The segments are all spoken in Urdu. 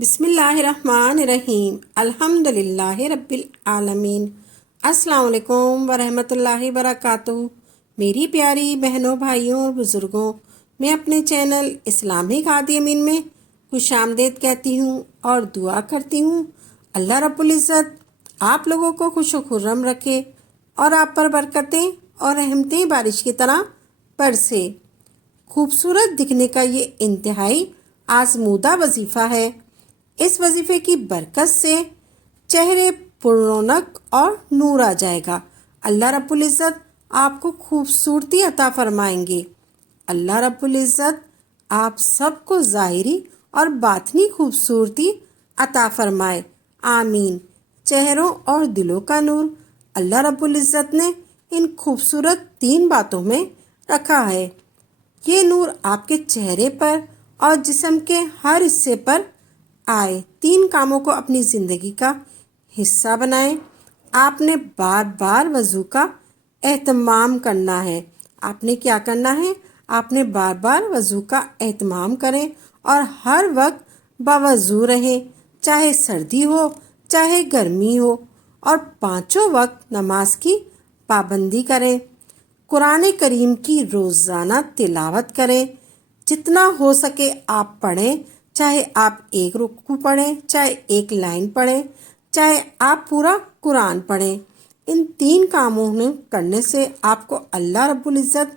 بسم اللہ الرحمن الرحیم الحمد للہ رب العالمین۔ السلام علیکم ورحمۃ اللہ وبرکاتہ۔ میری پیاری بہنوں، بھائیوں اور بزرگوں، میں اپنے چینل اسلامک ہادی امین میں خوش آمدید کہتی ہوں اور دعا کرتی ہوں اللہ رب العزت آپ لوگوں کو خوش و خرم رکھے اور آپ پر برکتیں اور رحمتیں بارش کی طرح برسے۔ خوبصورت دکھنے کا یہ انتہائی آزمودہ وظیفہ ہے۔ اس وظیفے کی برکت سے چہرے پر رونق اور نور آ جائے گا۔ اللہ رب العزت آپ کو خوبصورتی عطا فرمائیں گے۔ اللہ رب العزت آپ سب کو ظاہری اور باطنی خوبصورتی عطا فرمائے، آمین۔ چہروں اور دلوں کا نور اللہ رب العزت نے ان خوبصورت 3 باتوں میں رکھا ہے۔ یہ نور آپ کے چہرے پر اور جسم کے ہر حصے پر آئے۔ 3 کاموں کو اپنی زندگی کا حصہ بنائیں۔ آپ نے بار بار وضو کا اہتمام کرنا ہے۔ آپ نے کیا کرنا ہے؟ آپ نے بار بار وضو کا اہتمام کریں اور ہر وقت باوضو رہیں، چاہے سردی ہو چاہے گرمی ہو، اور 5 وقت نماز کی پابندی کریں۔ قرآن کریم کی روزانہ تلاوت کریں، جتنا ہو سکے آپ پڑھیں، چاہے آپ 1 رکوع پڑھیں، چاہے 1 لائن پڑھیں، چاہے آپ پورا قرآن پڑھیں۔ ان 3 کاموں نے کرنے سے آپ کو اللہ رب العزت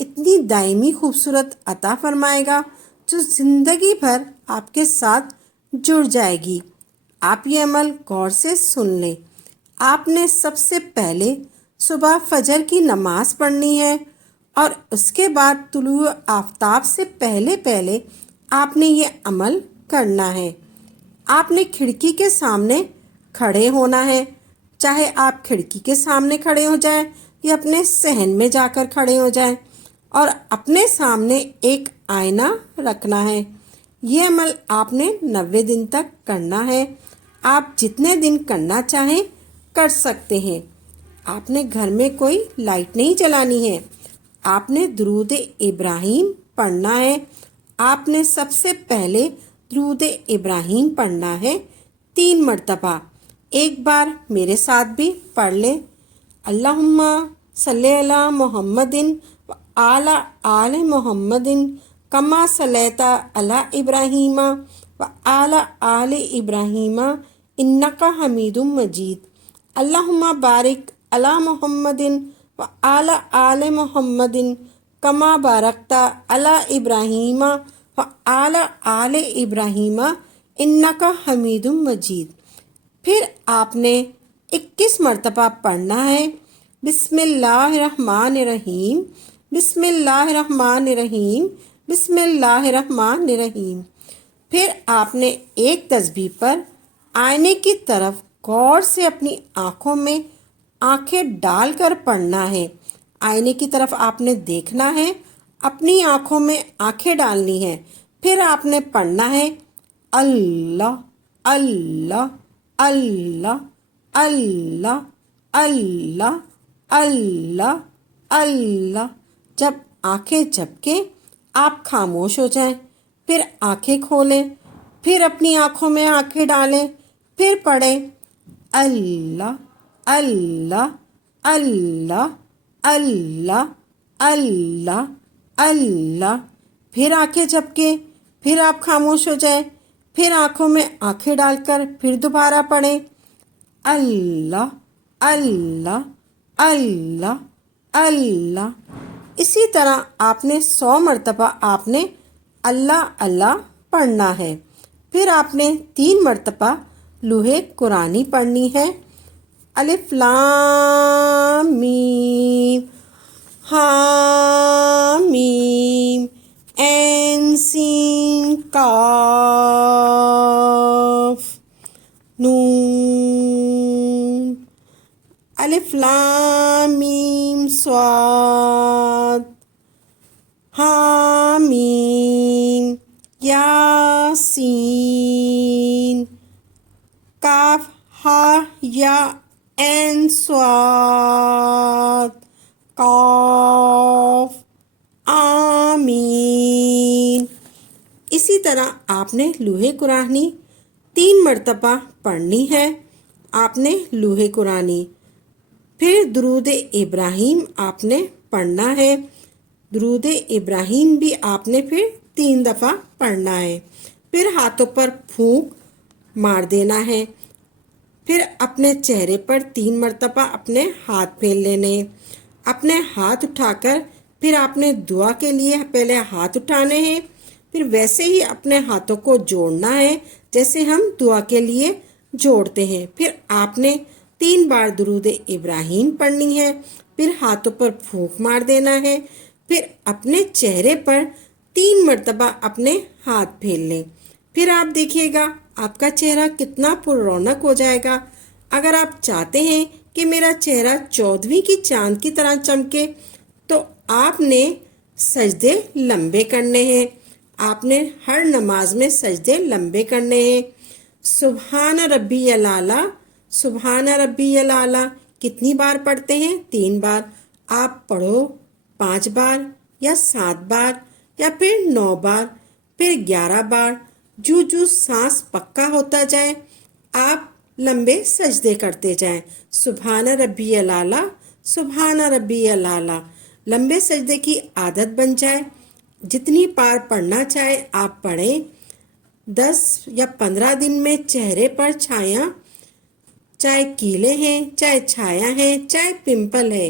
اتنی دائمی خوبصورت عطا فرمائے گا جو زندگی بھر آپ کے ساتھ جڑ جائے گی۔ آپ یہ عمل غور سے سن لیں۔ آپ نے سب سے پہلے صبح فجر کی نماز پڑھنی ہے اور اس کے بعد طلوع آفتاب سے پہلے آپ نے یہ عمل کرنا ہے۔ آپ نے کھڑکی کے سامنے کھڑے ہونا ہے، چاہے آپ کھڑکی کے سامنے کھڑے ہو جائیں یا اپنے صحن میں جا کر کھڑے ہو جائیں، اور اپنے سامنے ایک آئینہ رکھنا ہے۔ یہ عمل آپ نے 90 دن تک کرنا ہے۔ آپ جتنے دن کرنا چاہیں کر سکتے ہیں۔ آپ نے گھر میں کوئی لائٹ نہیں جلانی ہے۔ آپ نے درود ابراہیم پڑھنا ہے۔ آپ نے سب سے پہلے درود ابراہیم پڑھنا ہے 3 مرتبہ۔ ایک بار میرے ساتھ بھی پڑھ لیں۔ اللہم صلی علی محمد و علی آل محمد کما صلیت علی ابراہیم و علی آل ابراہیم انک حمید مجید۔ اللہم بارک علی محمد و علی آل محمد کما بارکت علی ابراہیم و علی آل ابراہیم انک حمید مجید۔ پھر آپ نے 21 مرتبہ پڑھنا ہے بسم اللہ الرحمن الرحیم، بسم اللہ الرحمن الرحیم، بسم اللہ الرحمن الرحیم۔ پھر آپ نے ایک تسبیح پر آئینے کی طرف غور سے اپنی آنکھوں میں آنکھیں ڈال کر پڑھنا ہے۔ آئینے کی طرف آپ نے دیکھنا ہے، اپنی آنکھوں میں آنکھیں ڈالنی ہے۔ پھر آپ نے پڑھنا ہے اللہ اللہ اللہ اللہ اللہ اللہ اللہ۔ جب آنکھیں جھپکیں آپ خاموش ہو جائیں، پھر آنکھیں کھولیں، پھر اپنی آنکھوں میں آنکھیں ڈالیں، پھر پڑھیں اللہ اللہ اللہ اللہ اللہ اللہ۔ پھر آنکھیں جھپکیں، پھر آپ خاموش ہو جائیں، پھر آنکھوں میں آنکھیں ڈال کر پھر دوبارہ پڑھیں اللہ اللہ اللہ اللہ۔ اسی طرح آپ نے 100 مرتبہ آپ نے اللہ اللہ پڑھنا ہے۔ پھر آپ نے 3 مرتبہ لوح قرآنی پڑھنی ہے۔ الف لام میم حامیم عین سین کاف نون۔ الف لام میم صاد حامیم یاسین کاف ہا یا عین صاد قاف آمین۔ اسی طرح آپ نے لوح قرآنی 3 مرتبہ پڑھنی ہے آپ نے لوح قرآنی۔ پھر درود ابراہیم آپ نے پڑھنا ہے، درود ابراہیم بھی آپ نے پھر 3 دفعہ پڑھنا ہے۔ پھر ہاتھوں پر پھونک مار دینا ہے، پھر اپنے چہرے پر 3 مرتبہ اپنے ہاتھ پھیر لینے، اپنے ہاتھ اٹھا کر پھر آپ نے دعا کے لیے پہلے ہاتھ اٹھانے ہیں، پھر ویسے ہی اپنے ہاتھوں کو جوڑنا ہے جیسے ہم دعا کے لیے جوڑتے ہیں۔ پھر آپ نے 3 بار درود ابراہیم پڑھنی ہے، پھر ہاتھوں پر پھونک مار دینا ہے، پھر اپنے چہرے پر 3 مرتبہ اپنے ہاتھ پھیر لیں۔ پھر آپ دیکھیے گا آپ کا چہرہ کتنا پر رونق ہو جائے گا۔ اگر آپ چاہتے ہیں کہ میرا چہرہ 14ویں کی چاند کی طرح چمکے تو آپ نے سجدے لمبے کرنے ہیں، آپ نے ہر نماز میں سجدے لمبے کرنے ہیں۔ سبحان ربی الاعلیٰ، سبحان ربی الاعلیٰ کتنی بار پڑھتے ہیں؟ 3 بار۔ آپ پڑھو 5 بار یا 7 بار یا پھر 9 بار، پھر 11 بار۔ جو سانس پکا ہوتا جائے آپ لمبے سجدے کرتے جائیں۔ سبحان ربی الاعلیٰ، سبحان ربی الاعلیٰ۔ لمبے سجدے کی عادت بن جائے، جتنی بار پڑھنا چاہے آپ پڑھیں۔ 10 یا 15 دن میں چہرے پر چھایاں، چاہے کیلے ہیں، چاہے چھایا ہے، چاہے پمپل ہے،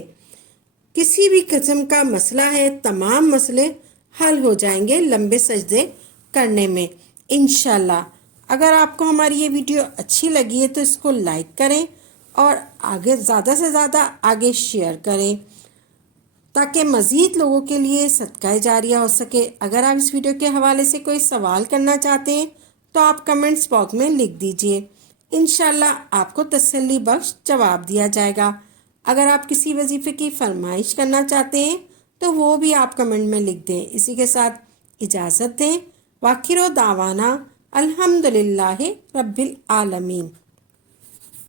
کسی بھی قسم کا مسئلہ ہے، تمام مسئلے حل ہو جائیں گے لمبے سجدے کرنے میں انشاءاللہ۔ اگر آپ کو ہماری یہ ویڈیو اچھی لگی ہے تو اس کو لائک کریں اور آگے زیادہ سے زیادہ آگے شیئر کریں تاکہ مزید لوگوں کے لیے صدقہ جاریہ ہو سکے۔ اگر آپ اس ویڈیو کے حوالے سے کوئی سوال کرنا چاہتے ہیں تو آپ کمنٹس باکس میں لکھ دیجئے، انشاءاللہ آپ کو تسلی بخش جواب دیا جائے گا۔ اگر آپ کسی وظیفے کی فرمائش کرنا چاہتے ہیں تو وہ بھی آپ کمنٹ میں لکھ دیں۔ اسی کے ساتھ اجازت دیں، وآخر دعوانا الحمدللہ رب العالمین۔